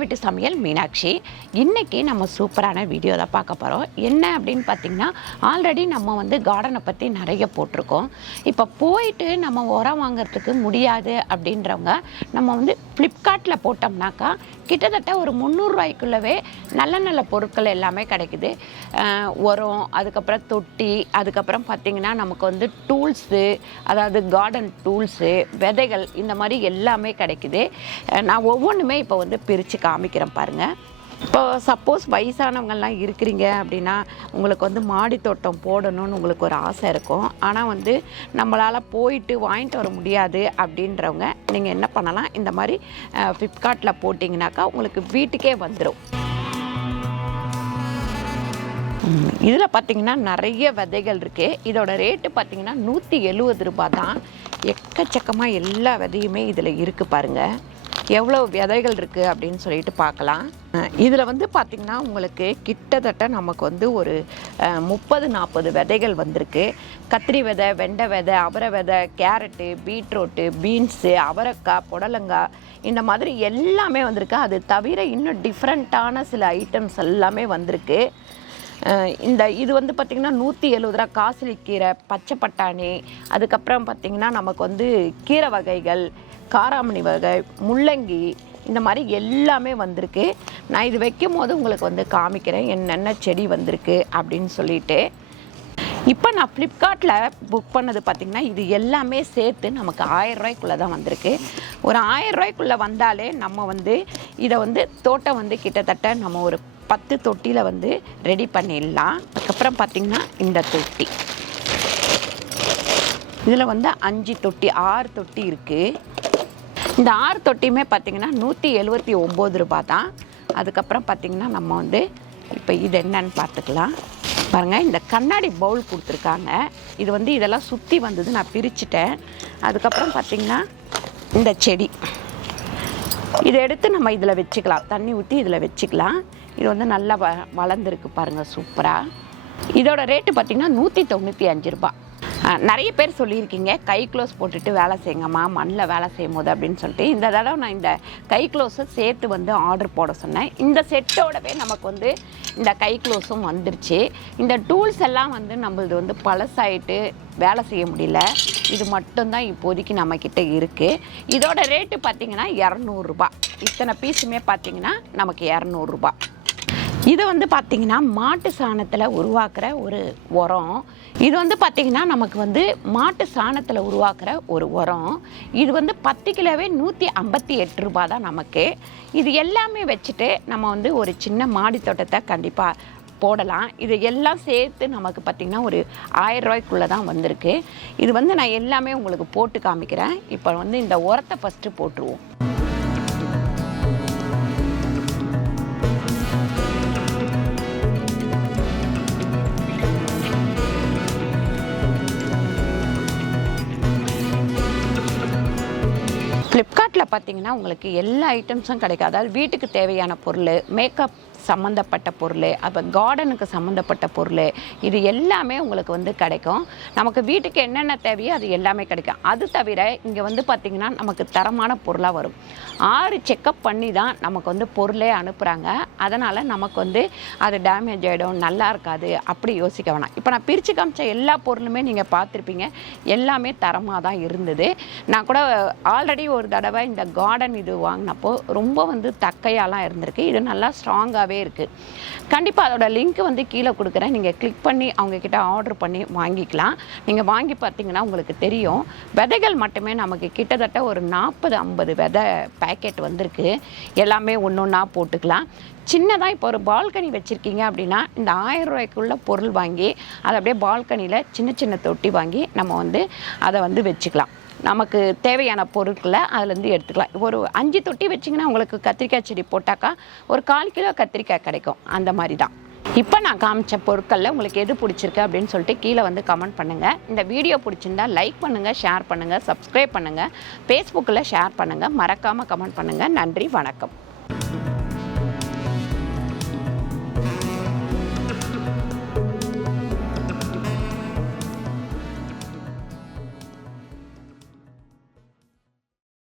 வீட்டு சமையல் மீனாட்சி. இன்றைக்கி நம்ம சூப்பரான வீடியோ தான் பார்க்க போகிறோம். என்ன அப்படின்னு பார்த்திங்கன்னா, ஆல்ரெடி நம்ம வந்து கார்டனை பற்றி நிறைய போட்டிருக்கோம். இப்போ போயிட்டு நம்ம உரம் வாங்கிறதுக்கு முடியாது அப்படின்றவங்க நம்ம வந்து ஃப்ளிப்கார்ட்டில் போட்டோம்னாக்கா கிட்டத்தட்ட ஒரு 300 ரூபாய்க்குள்ளவே நல்ல நல்ல பொருட்கள் எல்லாமே கிடைக்குது. உரம், அதுக்கப்புறம் தொட்டி, அதுக்கப்புறம் பார்த்திங்கன்னா நமக்கு வந்து டூல்ஸு, அதாவது கார்டன் டூல்ஸு, விதைகள், இந்த மாதிரி எல்லாமே கிடைக்குது. நான் ஒவ்வொன்றுமே இப்போ வந்து பிரித்து காமிக்கிறேன் பாருங்கள். இப்போ சப்போஸ் வயசானவங்கள்லாம் இருக்கிறீங்க அப்படின்னா உங்களுக்கு வந்து மாடி தோட்டம் போடணும்னு உங்களுக்கு ஒரு ஆசை இருக்கும். ஆனால் வந்து நம்மளால் போயிட்டு வாங்கிட்டு வர முடியாது அப்படின்றவங்க நீங்கள் என்ன பண்ணலாம், இந்த மாதிரி ஃப்ளிப்கார்ட்டில் போட்டிங்கனாக்கா உங்களுக்கு வீட்டுக்கே வந்துடும். இதில் பார்த்திங்கன்னா நிறைய விதைகள் இருக்குது. இதோட ரேட்டு பார்த்திங்கன்னா 170 ரூபா தான். எக்கச்சக்கமாக எல்லா விதையுமே இதில் இருக்குது பாருங்கள். எவ்வளோ விதைகள் இருக்குது அப்படின்னு சொல்லிட்டு பார்க்கலாம். இதில் வந்து பார்த்திங்கன்னா உங்களுக்கு கிட்டத்தட்ட நமக்கு வந்து ஒரு 30-40 விதைகள் வந்திருக்கு. கத்திரி விதை, வெண்டை விதை, அவரை விதை, கேரட்டு, பீட்ரூட்டு, பீன்ஸு, அவரைக்காய், புடலங்காய், இந்த மாதிரி எல்லாமே வந்திருக்கு. அது தவிர இன்னும் டிஃப்ரெண்ட்டான சில ஐட்டம்ஸ் எல்லாமே வந்திருக்கு. இது வந்து பார்த்திங்கன்னா 170 ரூபா. காசிலி கீரை, பச்சை பட்டாணி, அதுக்கப்புறம் பார்த்திங்கன்னா நமக்கு வந்து கீரை வகைகள், காராமணி வகை, முள்ளங்கி, இந்த மாதிரி எல்லாமே வந்திருக்கு. நான் இது வைக்கும் போது உங்களுக்கு வந்து காமிக்கிறேன் என்னென்ன செடி வந்திருக்கு அப்படின்னு சொல்லிட்டு. இப்போ நான் ஃப்ளிப்கார்ட்டில் புக் பண்ணது பார்த்திங்கன்னா இது எல்லாமே சேர்த்து நமக்கு 1000 ரூபாய்க்குள்ளே தான் வந்திருக்கு. ஒரு 1000 ரூபாய்க்குள்ளே வந்தாலே நம்ம வந்து இதை வந்து தோட்டம் வந்து கிட்டத்தட்ட நம்ம ஒரு 10 தொட்டியில் வந்து ரெடி பண்ணிடலாம். அதுக்கப்புறம் பார்த்திங்கன்னா இந்த தொட்டி, இதில் வந்து 5 தொட்டி, 6 தொட்டி இருக்குது. இந்த 6 தொட்டியுமே பார்த்திங்கன்னா 179 ரூபா தான். அதுக்கப்புறம் பார்த்திங்கன்னா நம்ம வந்து இப்போ இது என்னன்னு பார்த்துக்கலாம் பாருங்கள். இந்த கண்ணாடி பவுல் கொடுத்துருக்காங்க. இது வந்து இதெல்லாம் சுற்றி வந்தது, நான் பிரிச்சுட்டேன். அதுக்கப்புறம் பார்த்திங்கன்னா இந்த செடி, இதை எடுத்து நம்ம இதில் வச்சுக்கலாம், தண்ணி ஊற்றி இதில் வச்சுக்கலாம். இது வந்து நல்லா வளர்ந்துருக்கு பாருங்கள், சூப்பராக. இதோட ரேட்டு பார்த்திங்கன்னா 195 ரூபா. நிறைய பேர் சொல்லியிருக்கீங்க கை க்ளோஸ் போட்டுட்டு வேலை செய்யுங்கம்மா மண்ணில் வேலை செய்யும் போது அப்படின்னு சொல்லிட்டு. இந்த தடவை நான் இந்த கை க்ளோஸை சேர்த்து வந்து ஆர்டர் போட சொன்னேன். இந்த செட்டோடவே நமக்கு வந்து இந்த கை க்ளோஸும் வந்துருச்சு. இந்த டூல்ஸ் எல்லாம் வந்து நம்மளது வந்து பழசாயிட்டு வேலை செய்ய முடியல. இது மட்டும்தான் இப்போதைக்கு நம்மக்கிட்ட இருக்குது. இதோட ரேட்டு பார்த்திங்கன்னா 200 ரூபா. இத்தனை பீஸுமே பார்த்திங்கன்னா நமக்கு 200 ரூபா. இது வந்து பார்த்திங்கன்னா மாட்டு சாணத்தில் உருவாக்குற ஒரு உரம். இது வந்து பார்த்திங்கன்னா நமக்கு வந்து மாட்டு சாணத்தில் உருவாக்குற ஒரு உரம். இது வந்து 10 கிலோவே 158 ரூபா தான் நமக்கு. இது எல்லாமே வச்சுட்டு நம்ம வந்து ஒரு சின்ன மாடி தோட்டத்தை கண்டிப்பாக போடலாம். இது எல்லாம் சேர்த்து நமக்கு பார்த்திங்கன்னா ஒரு 1000 ரூபாய்க்குள்ளே தான் வந்திருக்கு. இது வந்து நான் எல்லாமே உங்களுக்கு போட்டு காமிக்கிறேன். இப்போ வந்து இந்த உரத்தை ஃபஸ்ட்டு போட்டுருவோம். ஃப்ளிப்கார்ட்டில் பார்த்திங்கன்னா உங்களுக்கு எல்லா ஐட்டம்ஸும் கிடைக்கும். அதாவது வீட்டுக்கு தேவையான பொருள், மேக்கப் சம்மந்தப்பட்ட பொருள், அப்போ கார்டனுக்கு சம்மந்தப்பட்ட பொருள், இது எல்லாமே உங்களுக்கு வந்து கிடைக்கும். நமக்கு வீட்டுக்கு என்னென்ன தேவையோ அது எல்லாமே கிடைக்கும். அது தவிர இங்கே வந்து பார்த்திங்கன்னா நமக்கு தரமான பொருளாக வரும். 6 செக்கப் பண்ணி தான் நமக்கு வந்து பொருளே அனுப்புகிறாங்க. அதனால் நமக்கு வந்து அது டேமேஜ் ஆகிடும், நல்லா இருக்காது, அப்படி யோசிக்க வேணாம். இப்போ நான் பிரித்து காமிச்ச எல்லா பொருளுமே நீங்கள் பார்த்துருப்பீங்க, எல்லாமே தரமாக தான் இருந்தது. நான் கூட ஆல்ரெடி ஒரு தடவை இந்த கார்டன் இது வாங்கினப்போ ரொம்ப வந்து தக்கையாலாம் இருந்திருக்கு. இது நல்லா ஸ்ட்ராங்காகவே இருக்குது. கண்டிப்பாக அதோட லிங்க் வந்து கீழே கொடுக்குறேன். நீங்கள் கிளிக் பண்ணி அவங்கக்கிட்ட ஆர்டர் பண்ணி வாங்கிக்கலாம். நீங்கள் வாங்கி பார்த்தீங்கன்னா உங்களுக்கு தெரியும். விதைகள் மட்டுமே நமக்கு கிட்டத்தட்ட ஒரு 40-50 விதை பேக்கெட் வந்திருக்கு. எல்லாமே ஒன்று ஒன்றா போட்டுக்கலாம். சின்னதாக இப்போ ஒரு பால்கனி வச்சுருக்கீங்க அப்படின்னா இந்த 1000 ரூபாய்க்குள்ள பொருள் வாங்கி அதை அப்படியே பால்கனியில் சின்ன சின்ன தொட்டி வாங்கி நம்ம வந்து அதை வந்து வச்சுக்கலாம். நமக்கு தேவையான பொருட்களை அதுலேருந்து எடுத்துக்கலாம். ஒரு 5 தொட்டி வச்சிங்கன்னா உங்களுக்கு கத்திரிக்காய் செடி போட்டாக்கா ஒரு 1/4 கிலோ கத்திரிக்காய் கிடைக்கும். அந்த மாதிரி தான். இப்போ நான் காமிச்ச பொருட்களில் உங்களுக்கு எது பிடிச்சிருக்கு அப்படின்னு சொல்லிட்டு கீழே வந்து கமெண்ட் பண்ணுங்கள். இந்த வீடியோ பிடிச்சிருந்தா லைக் பண்ணுங்கள், ஷேர் பண்ணுங்கள், சப்ஸ்கிரைப் பண்ணுங்கள், ஃபேஸ்புக்கில் ஷேர் பண்ணுங்கள், மறக்காமல் கமெண்ட் பண்ணுங்கள். நன்றி, வணக்கம்.